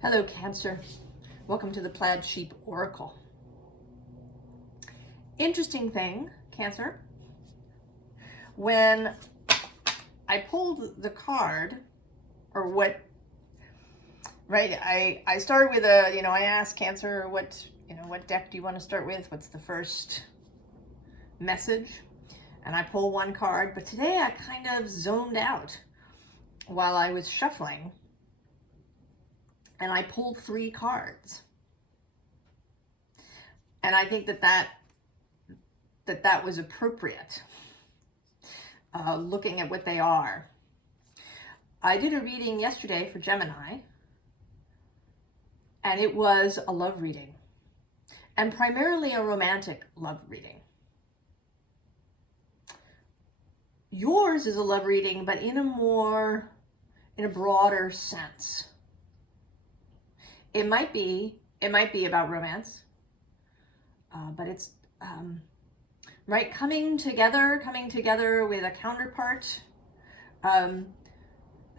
Hello, Cancer. Welcome to the Plaid Sheep Oracle. Interesting thing, Cancer. When I pulled the card, or what, right, I started with I asked Cancer, what deck do you want to start with? What's the first message? And I pull one card, but today I kind of zoned out while I was shuffling. And I pulled 3 cards. And I think that was appropriate, looking at what they are. I did a reading yesterday for Gemini, and it was a love reading, and primarily a romantic love reading. Yours is a love reading, but in a broader sense. It might be about romance, but it's right, coming together with a counterpart,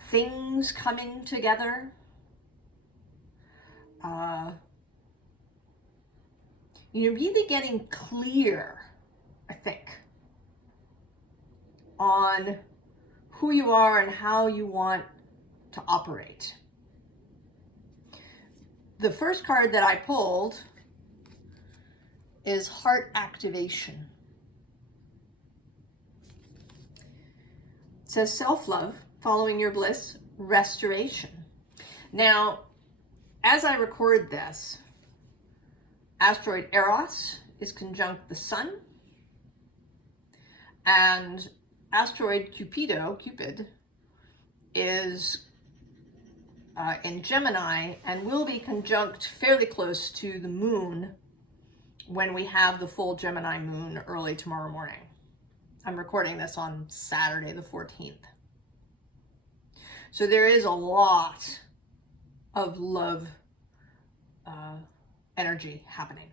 things coming together, really getting clear, I think, on who you are and how you want to operate. The first card that I pulled is Heart Activation. It says self-love, following your bliss, restoration. Now, as I record this, asteroid Eros is conjunct the Sun, and asteroid Cupid is in Gemini and will be conjunct fairly close to the moon when we have the full Gemini moon early tomorrow morning. I'm recording this on Saturday the 14th. So there is a lot of love energy happening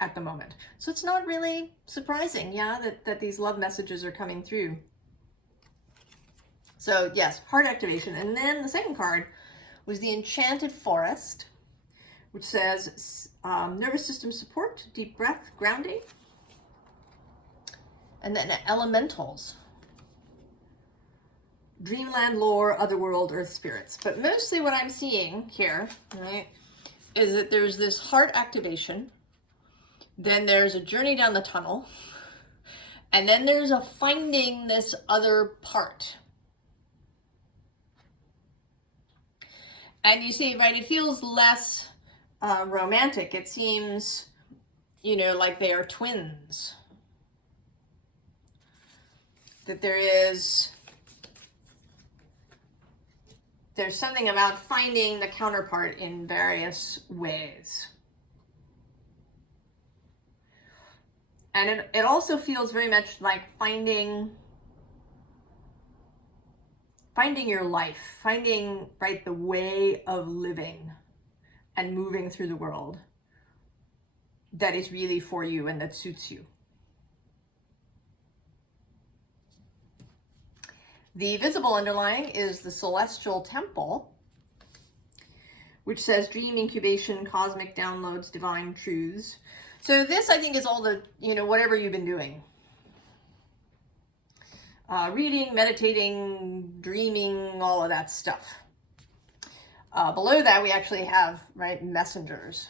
at the moment. So it's not really surprising, that these love messages are coming through. So yes, heart activation. And then the second card was the Enchanted Forest, which says nervous system support, deep breath, grounding. And then elementals, dreamland, lore, otherworld, earth spirits. But mostly what I'm seeing here, right, is that there's this heart activation, then there's a journey down the tunnel, and then there's a finding this other part. And you see, right, it feels less romantic. It seems, like they are twins. That there's something about finding the counterpart in various ways. And it also feels very much like finding your life, finding, right, the way of living and moving through the world that is really for you and that suits you. The visible underlying is the Celestial Temple, which says dream incubation, cosmic downloads, divine truths. So this, I think, is all the, whatever you've been doing. Reading, meditating, dreaming, all of that stuff. Below that, we actually have, right, messengers.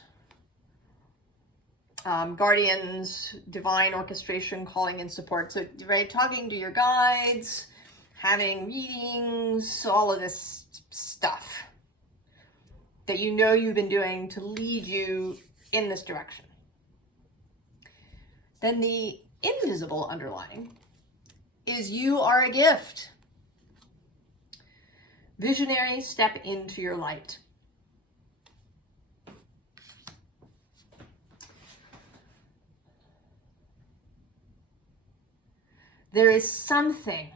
Guardians, divine orchestration, calling in support. So, right, talking to your guides, having readings, all of this stuff that you've been doing to lead you in this direction. Then the invisible underlying is you are a gift. Visionary, step into your light. There is something,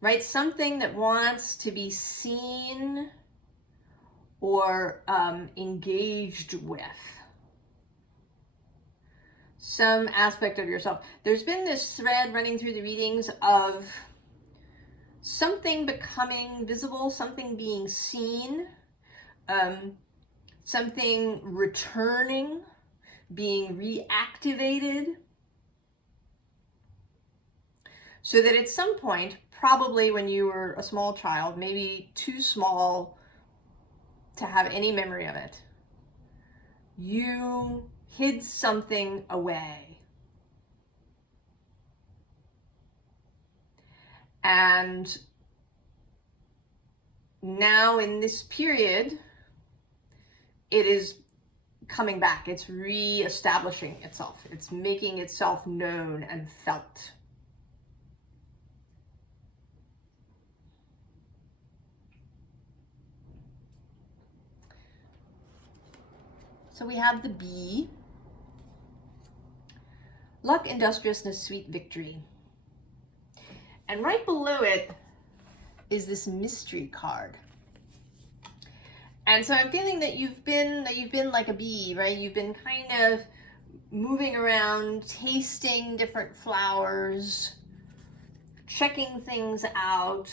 right? Something that wants to be seen or engaged with. Some aspect of yourself. There's been this thread running through the readings of something becoming visible, something being seen, something returning, being reactivated, so that at some point, probably when you were a small child, maybe too small to have any memory of it, you hid something away. And now in this period, it is coming back. It's re-establishing itself. It's making itself known and felt. So we have the bee. Luck, industriousness, sweet victory. And right below it is this mystery card. And so I'm feeling that you've been like a bee, right? You've been kind of moving around, tasting different flowers, checking things out.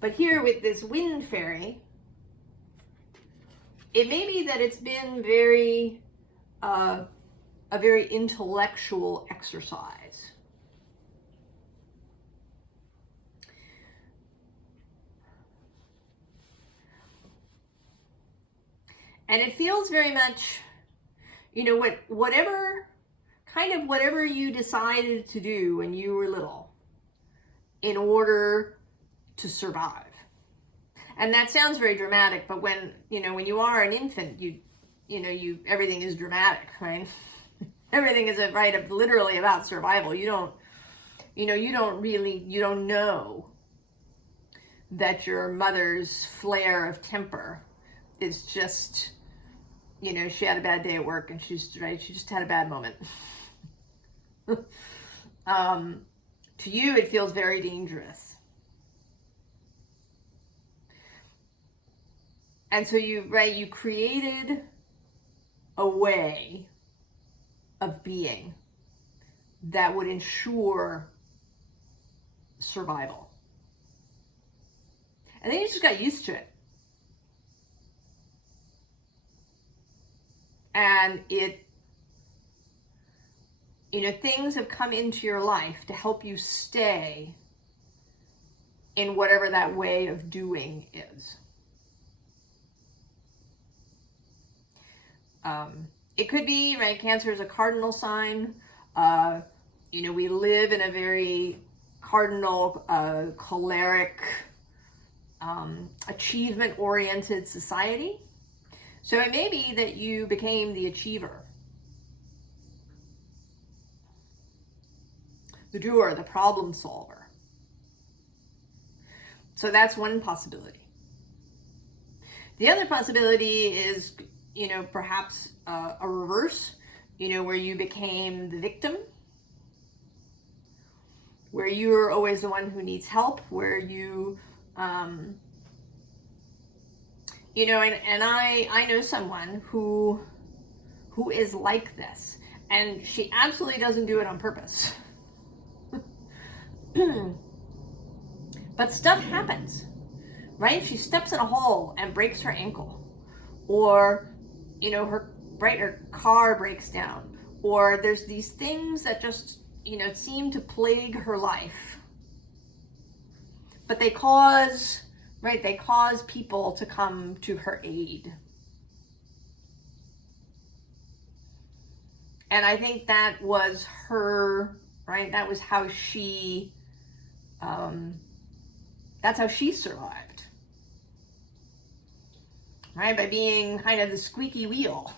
But here with this wind fairy, it may be that it's been a very intellectual exercise. And it feels very much, you know, whatever you decided to do when you were little in order to survive. And that sounds very dramatic, but when you are an infant, everything is dramatic, right? Everything is literally about survival. You don't know that your mother's flare of temper is just, she had a bad day at work and she just had a bad moment. To you, it feels very dangerous. And so you created a way of being that would ensure survival. And then you just got used to it. And things have come into your life to help you stay in whatever that way of doing is. It could be, right, Cancer is a cardinal sign. We live in a very cardinal, choleric, achievement-oriented society. So it may be that you became the achiever, the doer, the problem solver. So that's one possibility. The other possibility is, perhaps a reverse, where you became the victim, where you're always the one who needs help, where you, and I know someone who is like this, and she absolutely doesn't do it on purpose. But stuff happens, right? She steps in a hole and breaks her ankle, or her car breaks down, or there's these things that just seem to plague her life, but they cause people to come to her aid. And I think that was her, right? That was how she that's how she survived, right? By being kind of the squeaky wheel,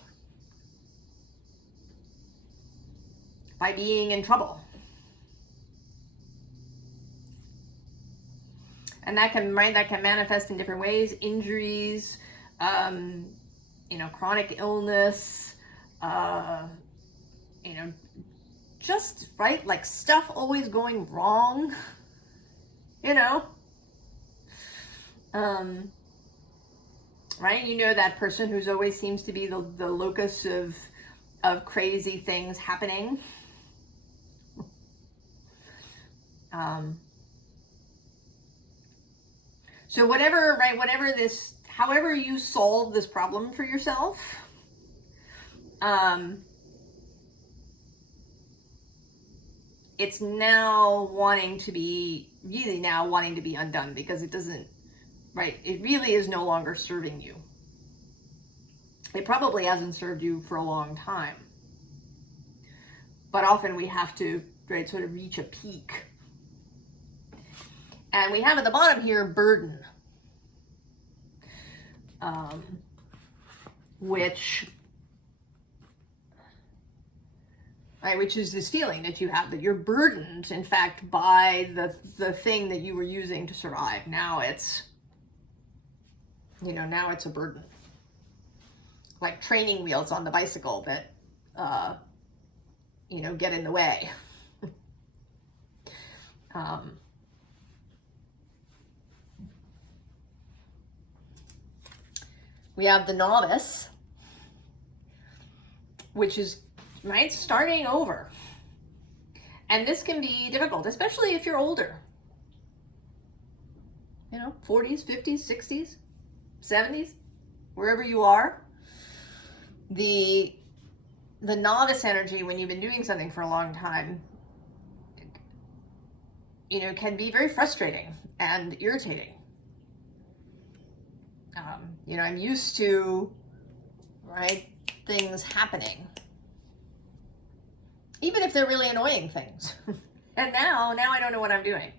by being in trouble. And that can manifest in different ways: injuries, chronic illness, just like stuff always going wrong, right? That person who's always seems to be the locus of crazy things happening. So whatever, right, whatever this, however you solve this problem for yourself, it's now wanting to be, really now wanting to be undone, because it doesn't, right, it really is no longer serving you. It probably hasn't served you for a long time. But often we have to, right, sort of reach a peak. And we have at the bottom here burden, which is this feeling that you have that you're burdened, in fact, by the thing that you were using to survive. Now it's, now it's a burden. Like training wheels on the bicycle that, get in the way. We have the novice, which is, right, starting over. And this can be difficult, especially if you're older. 40s, 50s, 60s, 70s, wherever you are. The novice energy, when you've been doing something for a long time, can be very frustrating and irritating. I'm used to, right, things happening, even if they're really annoying things. And now I don't know what I'm doing.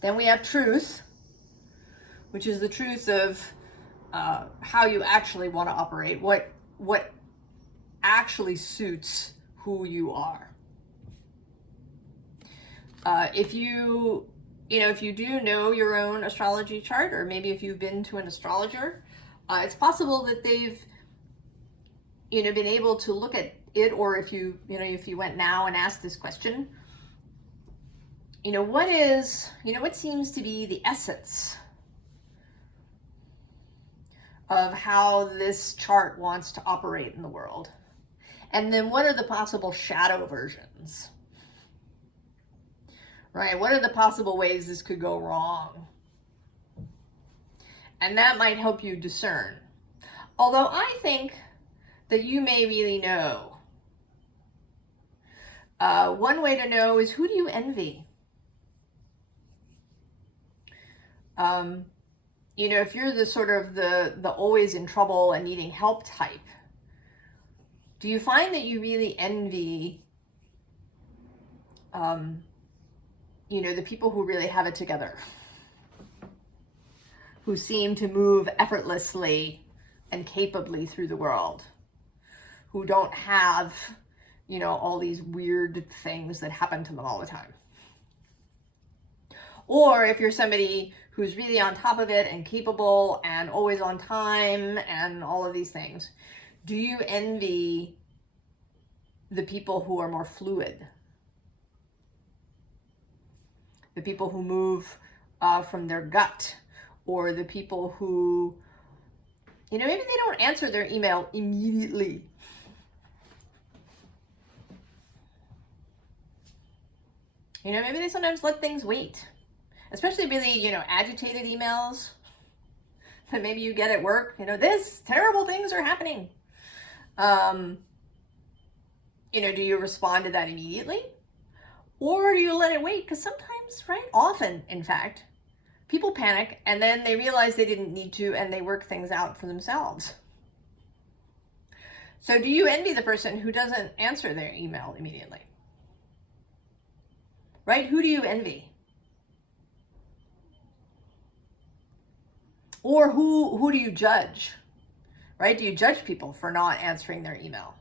Then we have truth, which is the truth of how you actually want to operate, what actually suits who you are. If you do know your own astrology chart, or maybe if you've been to an astrologer, it's possible that they've, been able to look at it, or if you went now and asked this question, what seems to be the essence of how this chart wants to operate in the world? And then what are the possible shadow versions? Right? What are the possible ways this could go wrong? And that might help you discern. Although I think that you may really know. One way to know is, who do you envy? If you're the sort of the always in trouble and needing help type, do you find that you really envy the people who really have it together, who seem to move effortlessly and capably through the world, who don't have, all these weird things that happen to them all the time? Or if you're somebody who's really on top of it and capable and always on time and all of these things, do you envy the people who are more fluid? The people who move from their gut, or the people who, maybe they don't answer their email immediately. Maybe they sometimes let things wait, especially really, agitated emails that maybe you get at work. This terrible things are happening. Do you respond to that immediately? Or do you let it wait? Because sometimes, right, often, in fact, people panic and then they realize they didn't need to, and they work things out for themselves. So do you envy the person who doesn't answer their email immediately? Right? Who do you envy? Or who do you judge? Right? Do you judge people for not answering their email?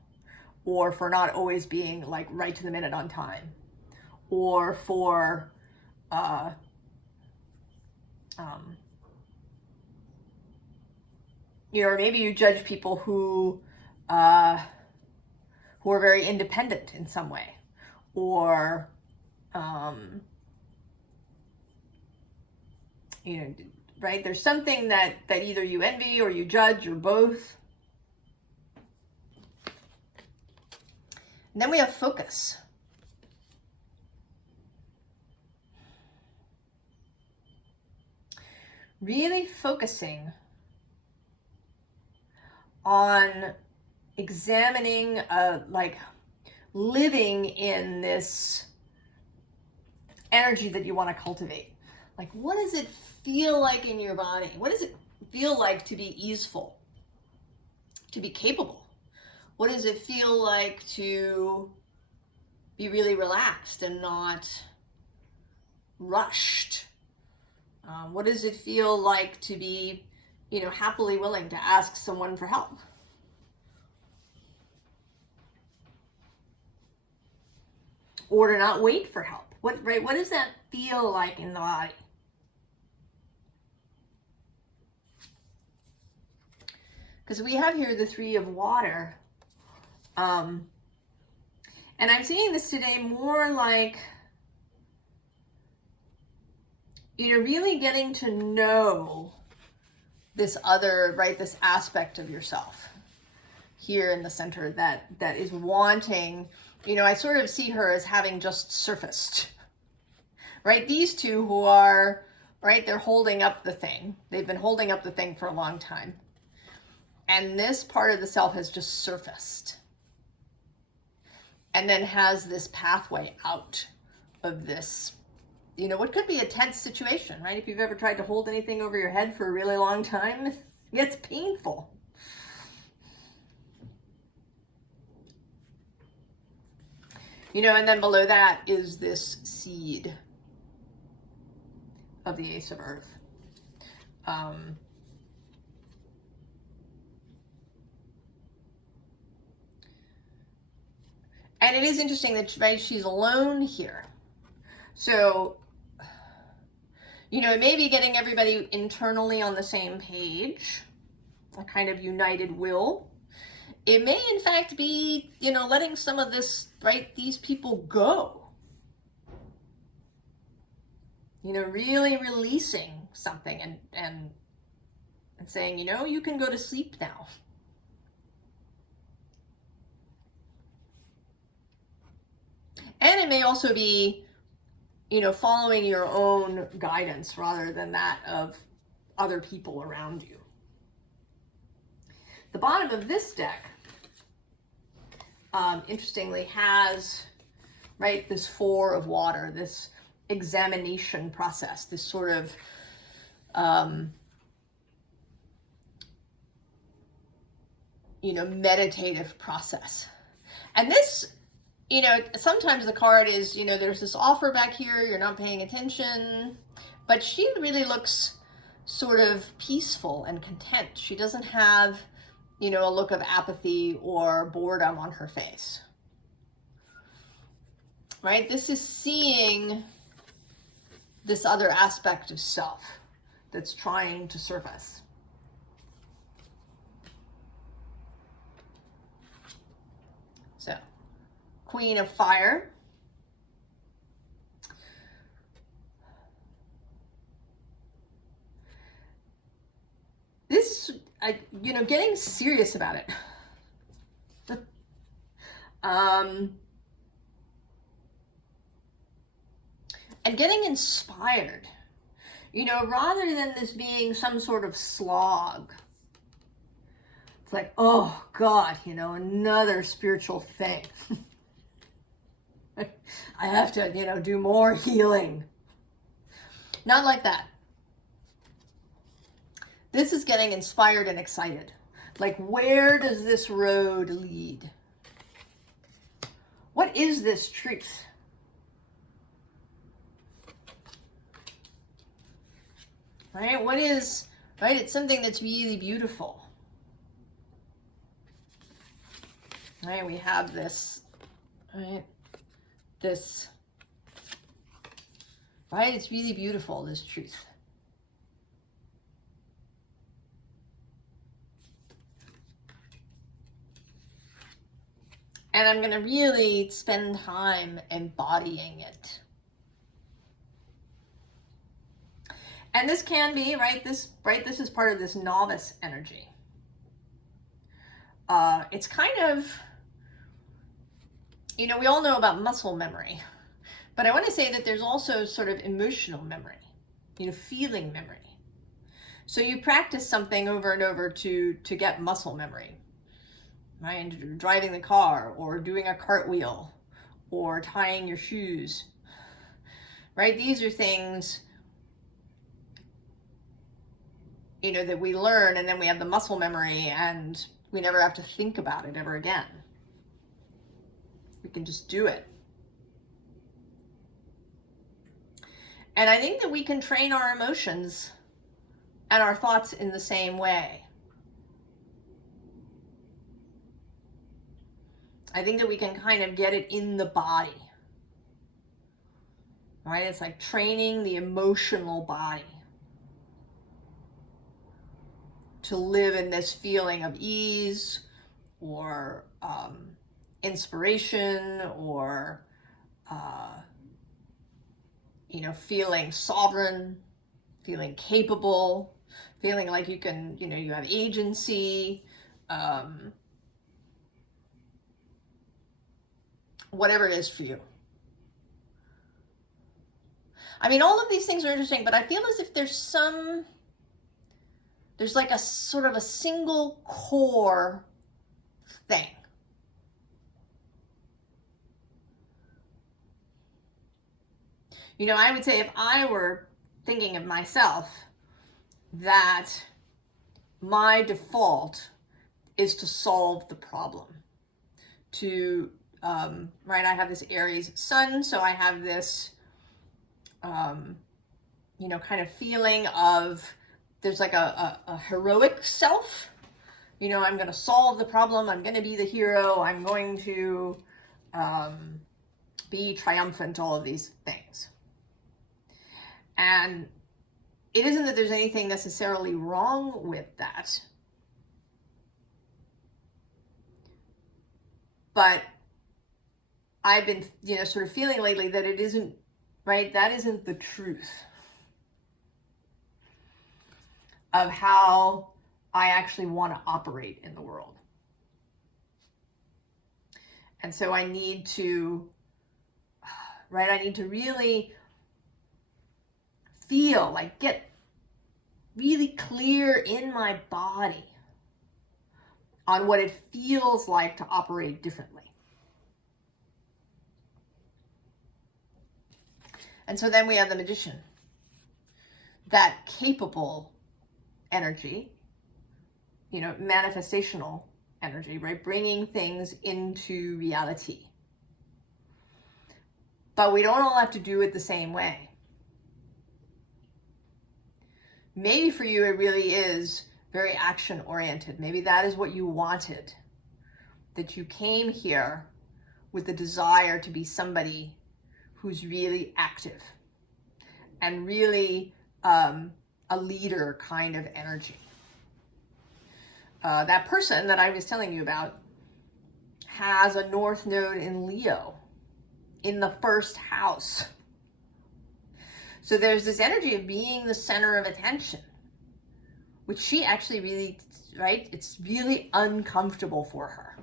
Or for not always being like right to the minute on time? Or for or maybe you judge people who are very independent in some way, or right? There's something that either you envy or you judge, or both. And then we have focus. really focusing on examining, like living in this energy that you want to cultivate. Like, what does it feel like in your body? What does it feel like to be easeful, to be capable? What does it feel like to be really relaxed and not rushed? What does it feel like to be, happily willing to ask someone for help? Or to not wait for help? What does that feel like in the body? Because we have here the Three of Water. And I'm seeing this today more like, really getting to know this other, this aspect of yourself here in the center that is wanting, I sort of see her as having just surfaced, right? These two who are, they're holding up the thing. They've been holding up the thing for a long time. And this part of the self has just surfaced. And then has this pathway out of this, what could be a tense situation, right? If you've ever tried to hold anything over your head for a really long time, it gets painful. And then below that is this seed of the Ace of Earth. And it is interesting that, she's alone here. So, it may be getting everybody internally on the same page, a kind of united will. It may, in fact, be, letting some of this, these people go. Really releasing something and saying, you can go to sleep now. And it may also be, following your own guidance rather than that of other people around you. The bottom of this deck, interestingly, has, this Four of Water, this examination process, this sort of, meditative process. And this, sometimes the card is, there's this offer back here, you're not paying attention, but she really looks sort of peaceful and content. She doesn't have, a look of apathy or boredom on her face. Right? This is seeing this other aspect of self that's trying to surface. So, Queen of Fire. This, getting serious about it. And getting inspired, rather than this being some sort of slog. It's like, oh God, another spiritual thing. I have to, do more healing. Not like that. This is getting inspired and excited. Like, where does this road lead? What is this truth? Right? What is, it's something that's really beautiful. Right? We have this, this, it's really beautiful, this truth. And I'm going to really spend time embodying it. And this can be, this is part of this novice energy. It's kind of, we all know about muscle memory, but I want to say that there's also sort of emotional memory, feeling memory. So you practice something over and over to get muscle memory, right? Driving the car, or doing a cartwheel, or tying your shoes, right? These are things, you know, that we learn, and then we have the muscle memory, and we never have to think about it ever again. We can just do it. And I think that we can train our emotions and our thoughts in the same way. I think that we can kind of get it in the body, right? It's like training the emotional body to live in this feeling of ease, or inspiration, or you know, feeling sovereign, feeling capable, feeling like you can, you know, you have agency, whatever it is for you. I mean, all of these things are interesting, but I feel as if there's like a sort of a single core thing. You know, I would say, if I were thinking of myself, that my default is to solve the problem. Right, I have this Aries sun, so I have this, you know, kind of feeling of, there's like a heroic self. You know, I'm going to solve the problem. I'm going to be the hero. I'm going to be triumphant, all of these things. And it isn't that there's anything necessarily wrong with that. But I've been, you know, sort of feeling lately that it isn't, right? That isn't the truth of how I actually want to operate in the world. And so I need to, right? I need to really feel, like, get really clear in my body on what it feels like to operate differently. And so then we have the magician, that capable energy, you know, manifestational energy, right? Bringing things into reality. But we don't all have to do it the same way. Maybe for you, it really is very action oriented. Maybe that is what you wanted, that you came here with the desire to be somebody who's really active and really a leader kind of energy. That person that I was telling you about has a North Node in Leo in the first house. So there's this energy of being the center of attention, which she actually really, right? It's really uncomfortable for her.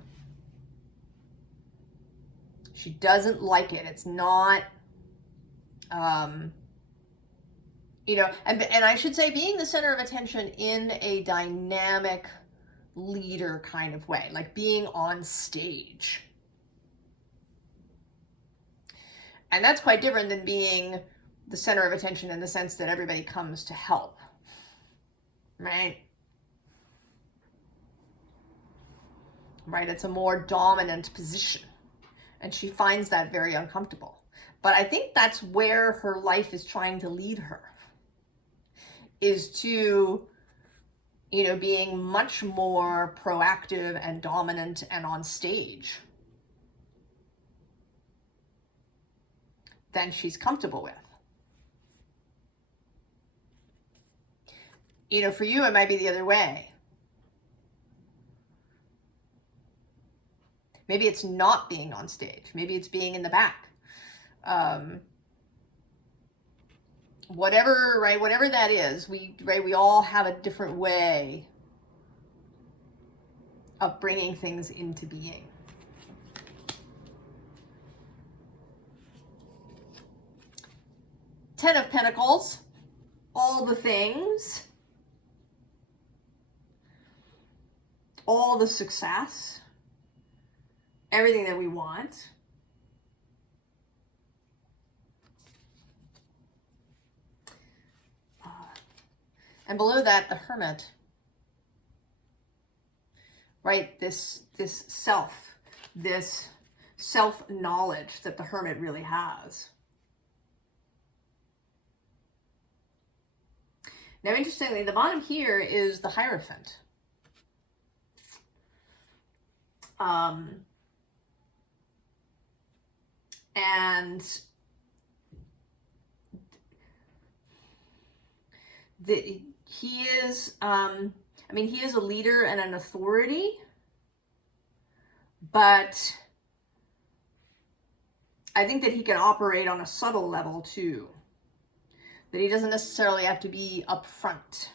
She doesn't like it. It's not, you know, and I should say, being the center of attention in a dynamic leader kind of way, like being on stage. And that's quite different than being the center of attention in the sense that everybody comes to help, right? Right, it's a more dominant position, and she finds that very uncomfortable. But I think that's where her life is trying to lead her, is to, you know, being much more proactive and dominant and on stage than she's comfortable with. You know, for you, it might be the other way. Maybe it's not being on stage. Maybe it's being in the back. Whatever, right? Whatever that is, we all have a different way of bringing things into being. Ten of Pentacles, all the things. all the success, everything that we want. And below that, the Hermit, right? This self-knowledge that the Hermit really has. Now, interestingly, the bottom here is the Hierophant. And he is, I mean, he is a leader and an authority, but I think that he can operate on a subtle level too. That he doesn't necessarily have to be upfront.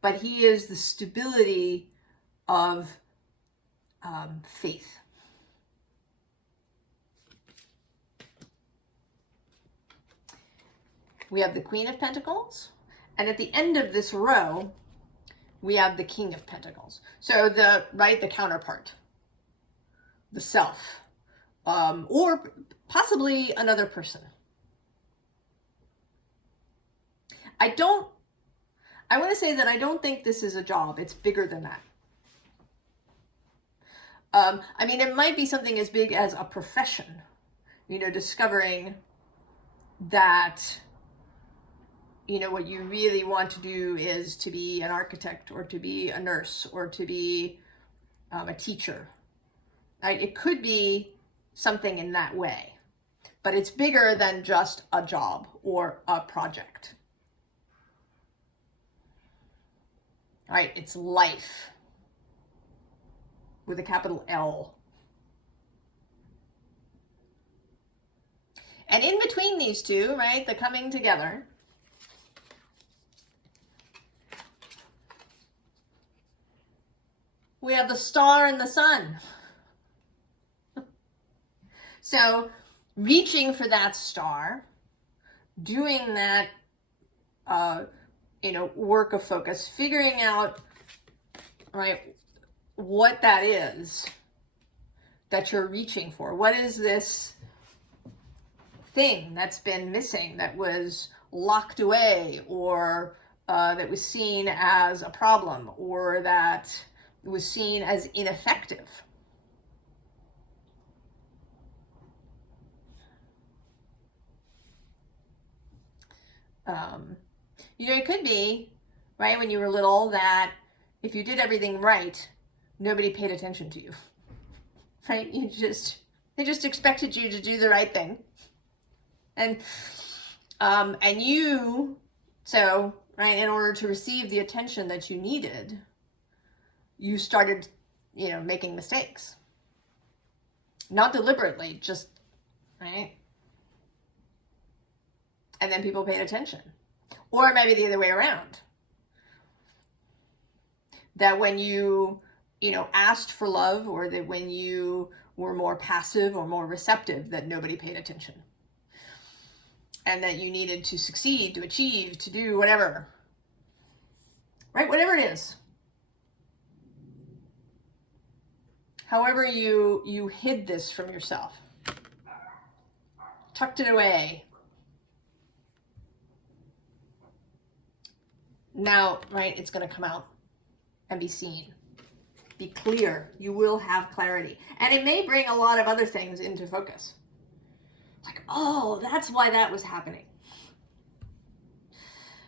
But he is the stability of faith. We have the Queen of Pentacles, and at the end of this row, we have the King of Pentacles. So the counterpart, the self, or possibly another person. I want to say that I don't think this is a job. It's bigger than that. I mean, it might be something as big as a profession, you know, discovering that, you know, what you really want to do is to be an architect or to be a nurse or to be a teacher, right? It could be something in that way, but it's bigger than just a job or a project. All right, it's life with a capital L. And in between these two, right, the coming together, we have the star and the sun. So reaching for that star, doing that, you know, work of focus, figuring out, right, what that is that you're reaching for. What is this thing that's been missing, that was locked away, or that was seen as a problem, or that was seen as ineffective? You know, it could be, right, when you were little, that if you did everything right, nobody paid attention to you, right? They just expected you to do the right thing. And so, right, in order to receive the attention that you needed, you started, you know, making mistakes. Not deliberately, just, right? And then people paid attention. Or maybe the other way around. That when you know, asked for love, or that when you were more passive or more receptive, that nobody paid attention. And that you needed to succeed, to achieve, to do whatever. Right? Whatever it is. However you hid this from yourself. Tucked it away. Now, right, it's going to come out and be seen. Be clear. You will have clarity. And it may bring a lot of other things into focus. Like, oh, that's why that was happening.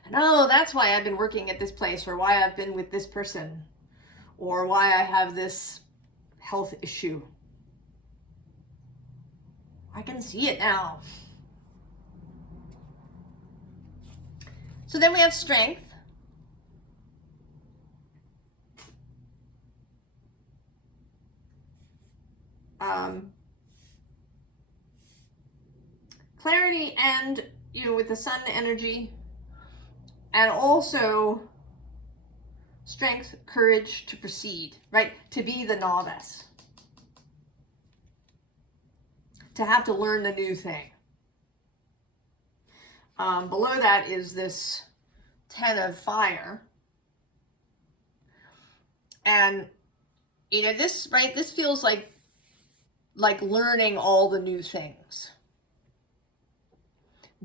And oh, that's why I've been working at this place, or why I've been with this person, or why I have this health issue. I can see it now. So then we have strength. Clarity, and, you know, with the sun energy, and also strength, courage to proceed, right? To be the novice. To have to learn the new thing. Below that is this 10 of fire. And, you know, this, right, this feels like learning all the new things.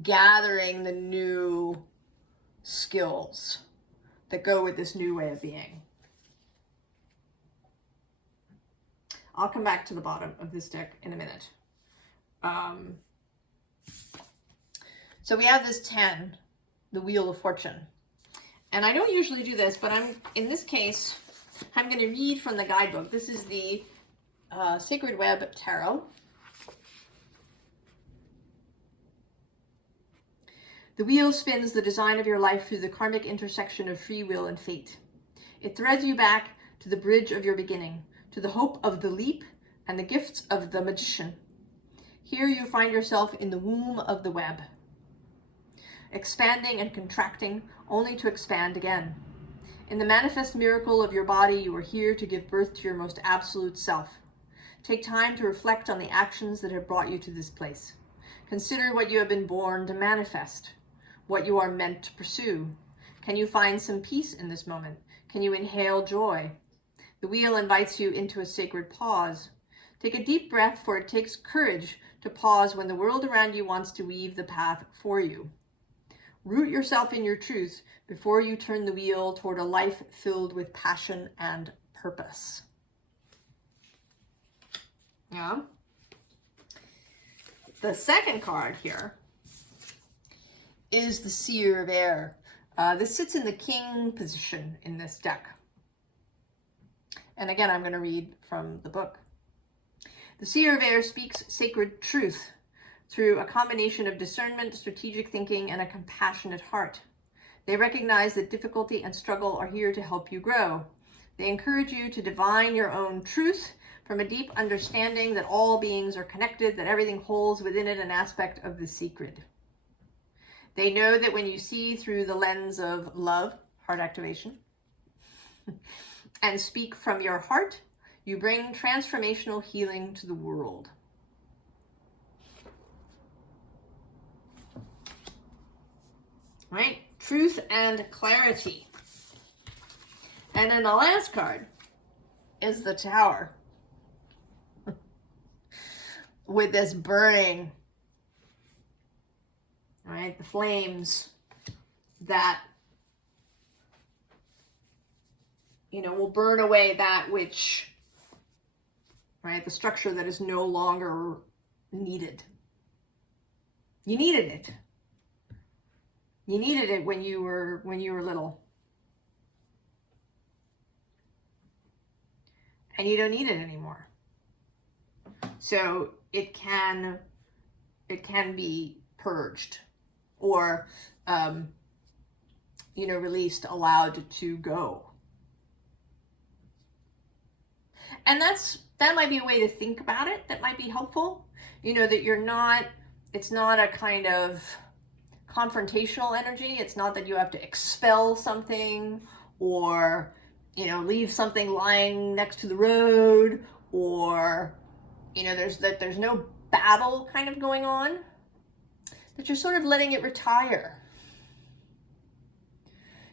Gathering the new skills that go with this new way of being. I'll come back to the bottom of this deck in a minute. So we have this 10, the Wheel of Fortune. And I don't usually do this, but in this case, I'm going to read from the guidebook. This is the Sacred Web Tarot. The wheel spins the design of your life through the karmic intersection of free will and fate. It threads you back to the bridge of your beginning, to the hope of the leap and the gifts of the magician. Here you find yourself in the womb of the web, expanding and contracting, only to expand again. In the manifest miracle of your body, you are here to give birth to your most absolute self. Take time to reflect on the actions that have brought you to this place. Consider what you have been born to manifest, what you are meant to pursue. Can you find some peace in this moment? Can you inhale joy? The wheel invites you into a sacred pause. Take a deep breath, for it takes courage to pause when the world around you wants to weave the path for you. Root yourself in your truth before you turn the wheel toward a life filled with passion and purpose. Yeah. The second card here is the Seer of Air. This sits in the king position in this deck. And again, I'm going to read from the book. The Seer of Air speaks sacred truth through a combination of discernment, strategic thinking, and a compassionate heart. They recognize that difficulty and struggle are here to help you grow. They encourage you to divine your own truth from a deep understanding that all beings are connected, that everything holds within it an aspect of the secret. They know that when you see through the lens of love, heart activation, and speak from your heart, you bring transformational healing to the world. Right? Truth and clarity. And then the last card is the Tower. With this burning, right? The flames that, you know, will burn away that which, right? The structure that is no longer needed. You needed it. You needed it when you were little. And you don't need it anymore. So it can be purged or, you know, released, allowed to go. And that might be a way to think about it. That might be helpful. You know, that it's not a kind of confrontational energy. It's not that you have to expel something or, you know, leave something lying next to the road, or, you know, there's no battle kind of going on, that you're sort of letting it retire.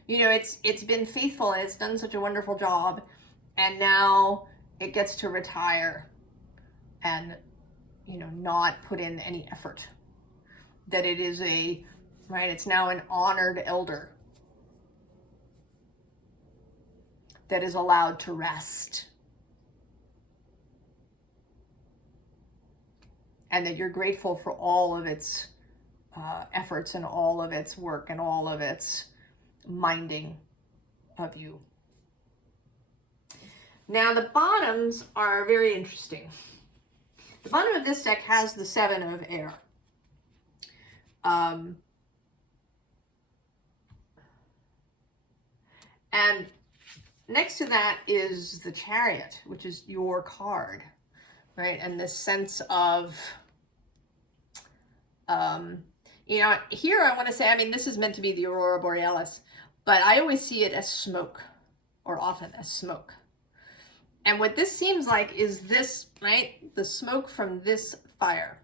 You know, it's been faithful and it's done such a wonderful job, and now it gets to retire and, you know, not put in any effort. That it is right, it's now an honored elder that is allowed to rest. And that you're grateful for all of its efforts and all of its work and all of its minding of you. Now the bottoms are very interesting. The bottom of this deck has the Seven of Air. And next to that is the Chariot, which is your card, right? And this sense of, you know, here I want to say, I mean, this is meant to be the Aurora Borealis, but I always see it as smoke, or often as smoke. And what this seems like is this, right? The smoke from this fire.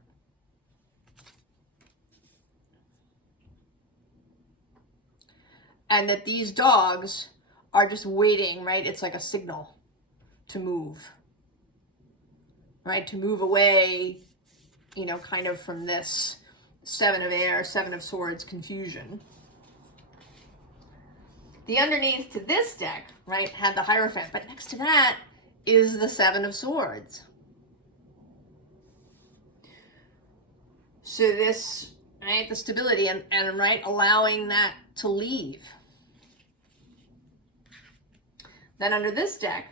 and that these dogs are just waiting, right? It's like a signal to move, right? To move away, you know, kind of from this Seven of Air, Seven of Swords confusion. The underneath to this deck, right, had the Hierophant, but next to that is the Seven of Swords. So this, right, the stability and right, allowing that to leave. Then under this deck,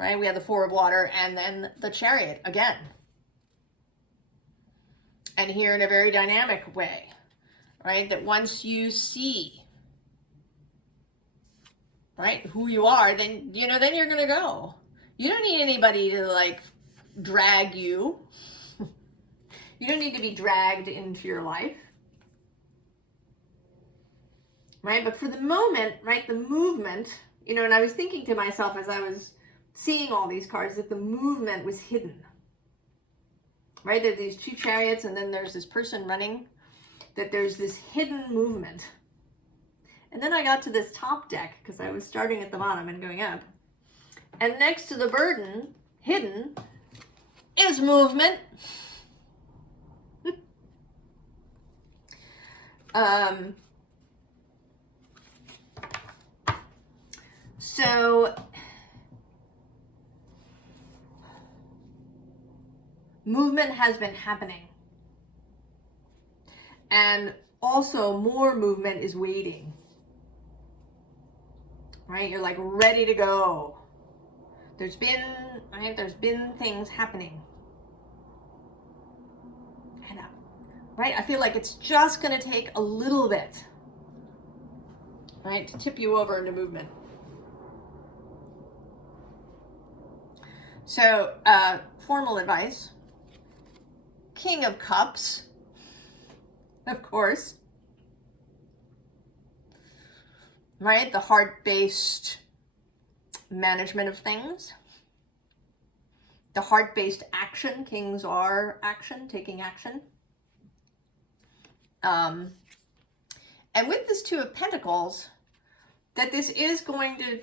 right, we have the Four of Water and then the Chariot again. And here in a very dynamic way, right, that once you see, right, who you are, then, you know, then you're going to go. You don't need anybody to, like, drag you. You don't need to be dragged into your life. Right? But for the moment, right, the movement, you know, and I was thinking to myself as I was seeing all these cards that the movement was hidden. Right? There are these two chariots and then there's this person running, that there's this hidden movement. And then I got to this top deck because I was starting at the bottom and going up. And next to the burden, hidden, is movement. So movement has been happening. And also more movement is waiting. Right? You're like ready to go. There's been things happening. And right? I feel like it's just going to take a little bit, right, to tip you over into movement. So, formal advice. King of Cups, of course. Right? The heart-based management of things. The heart-based action. Kings are action, taking action. And with this Two of Pentacles, that this is going to,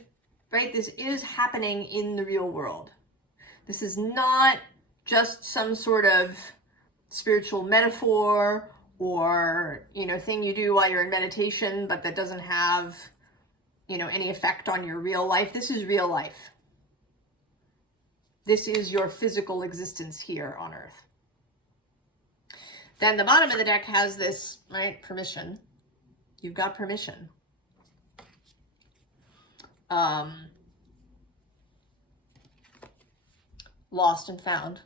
right, this is happening in the real world. This is not just some sort of spiritual metaphor or, you know, thing you do while you're in meditation, but that doesn't have, you know, any effect on your real life. This is real life. This is your physical existence here on Earth. Then the bottom of the deck has this, right, permission. You've got permission. Lost and found.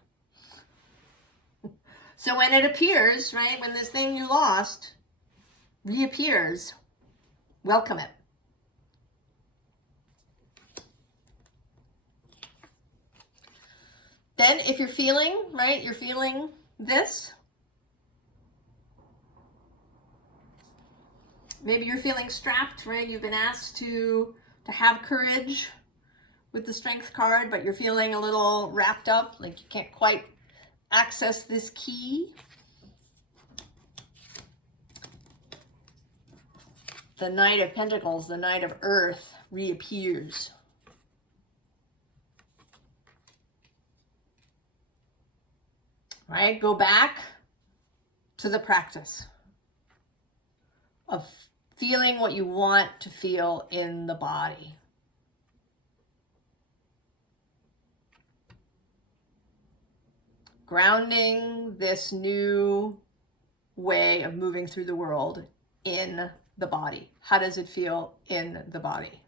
So when it appears, right, when this thing you lost reappears, welcome it. Then if you're feeling, right, you're feeling this. Maybe you're feeling strapped, right? You've been asked to have courage with the Strength card, but you're feeling a little wrapped up, like you can't quite access this key. The Knight of Pentacles, the Knight of Earth, reappears. Right? Go back to the practice of feeling what you want to feel in the body. Grounding this new way of moving through the world in the body. How does it feel in the body?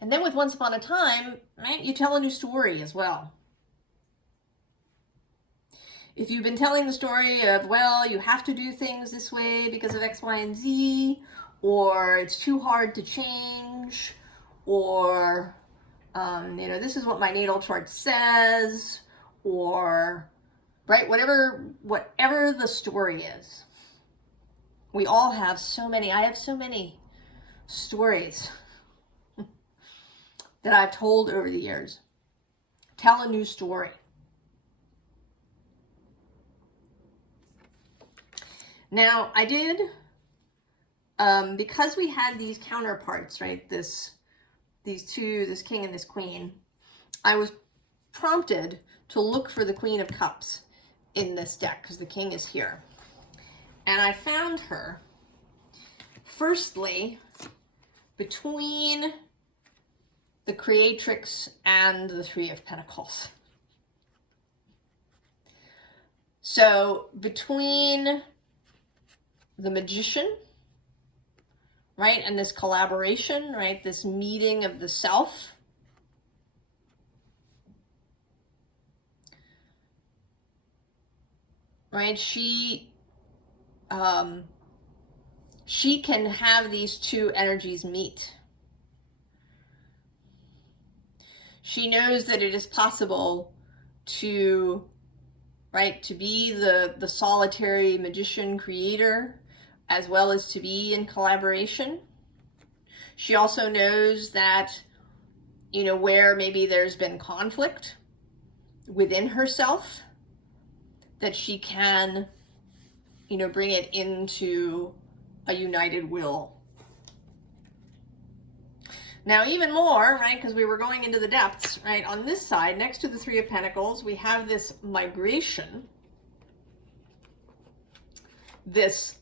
And then with Once Upon a Time, right, you tell a new story as well. If you've been telling the story of, well, you have to do things this way because of X, Y, and Z, or it's too hard to change, or, you know, this is what my natal chart says, or, right, whatever the story is. We all have so many, I have so many stories that I've told over the years. Tell a new story. Now, I did, because we had these counterparts, right, these two, this king and this queen, I was prompted to look for the Queen of Cups in this deck, because the king is here. And I found her, firstly, between the Creatrix and the Three of Pentacles. So between the Magician, right, and this collaboration, right, this meeting of the self, right, she can have these two energies meet. She knows that it is possible to, right, to be the solitary magician creator, as well as to be in collaboration. She also knows that, you know, where maybe there's been conflict within herself, that she can, you know, bring it into a united will. Now, even more, right, because we were going into the depths, right, on this side, next to the Three of Pentacles, we have this migration, this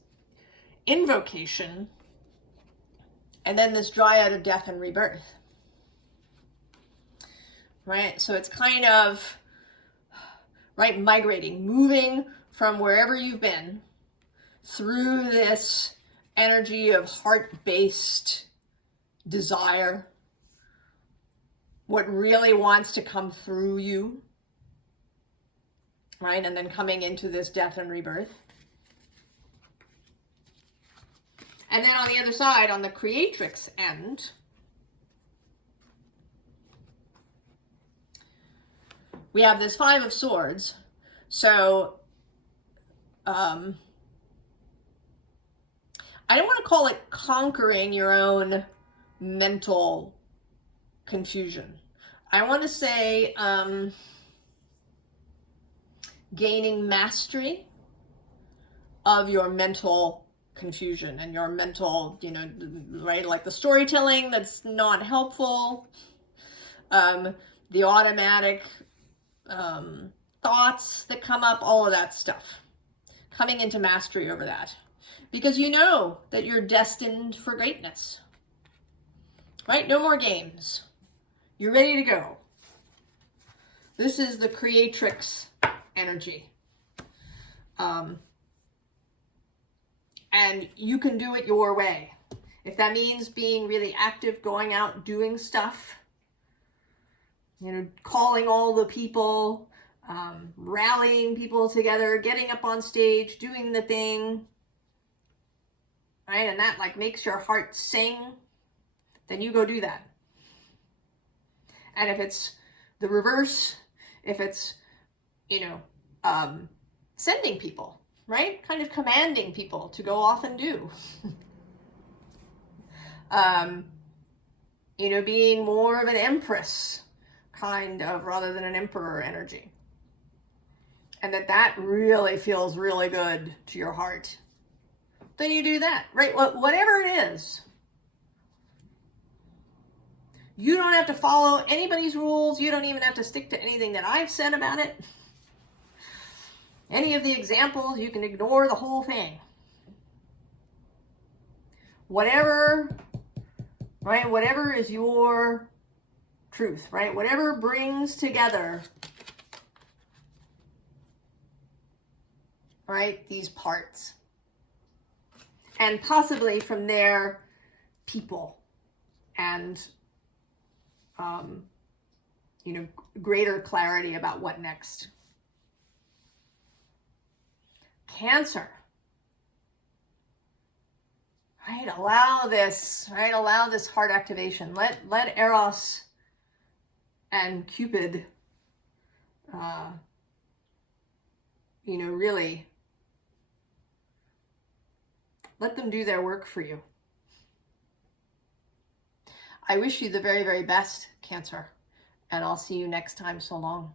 invocation, and then this Dryad of death and rebirth, right? So it's kind of, right, migrating, moving from wherever you've been through this energy of heart-based desire, what really wants to come through you, right? And then coming into this death and rebirth. And then on the other side, on the Creatrix end, we have this Five of Swords. So, I don't want to call it conquering your own mental confusion. I want to say gaining mastery of your mental confusion and your mental, you know, right, like the storytelling that's not helpful, the automatic thoughts that come up, all of that stuff. Coming into mastery over that. Because you know that you're destined for greatness. Right? No more games. You're ready to go. This is the Creatrix energy. And you can do it your way. If that means being really active, going out, doing stuff, you know, calling all the people, rallying people together, getting up on stage, doing the thing, right? And that like makes your heart sing, then you go do that. And if it's the reverse, if it's, you know, sending people, right? Kind of commanding people to go off and do. You know, being more of an empress kind of, rather than an emperor energy. And that really feels really good to your heart. Then you do that, right? Whatever it is. You don't have to follow anybody's rules. You don't even have to stick to anything that I've said about it. Any of the examples, you can ignore the whole thing. Whatever, right? Whatever is your truth, right? Whatever brings together, right, these parts. And possibly from there, people and, you know, greater clarity about what next. Cancer, right? Allow this, right? Allow this heart activation. Let Eros and Cupid, you know, really let them do their work for you. I wish you the very, very best, Cancer, and I'll see you next time. So long.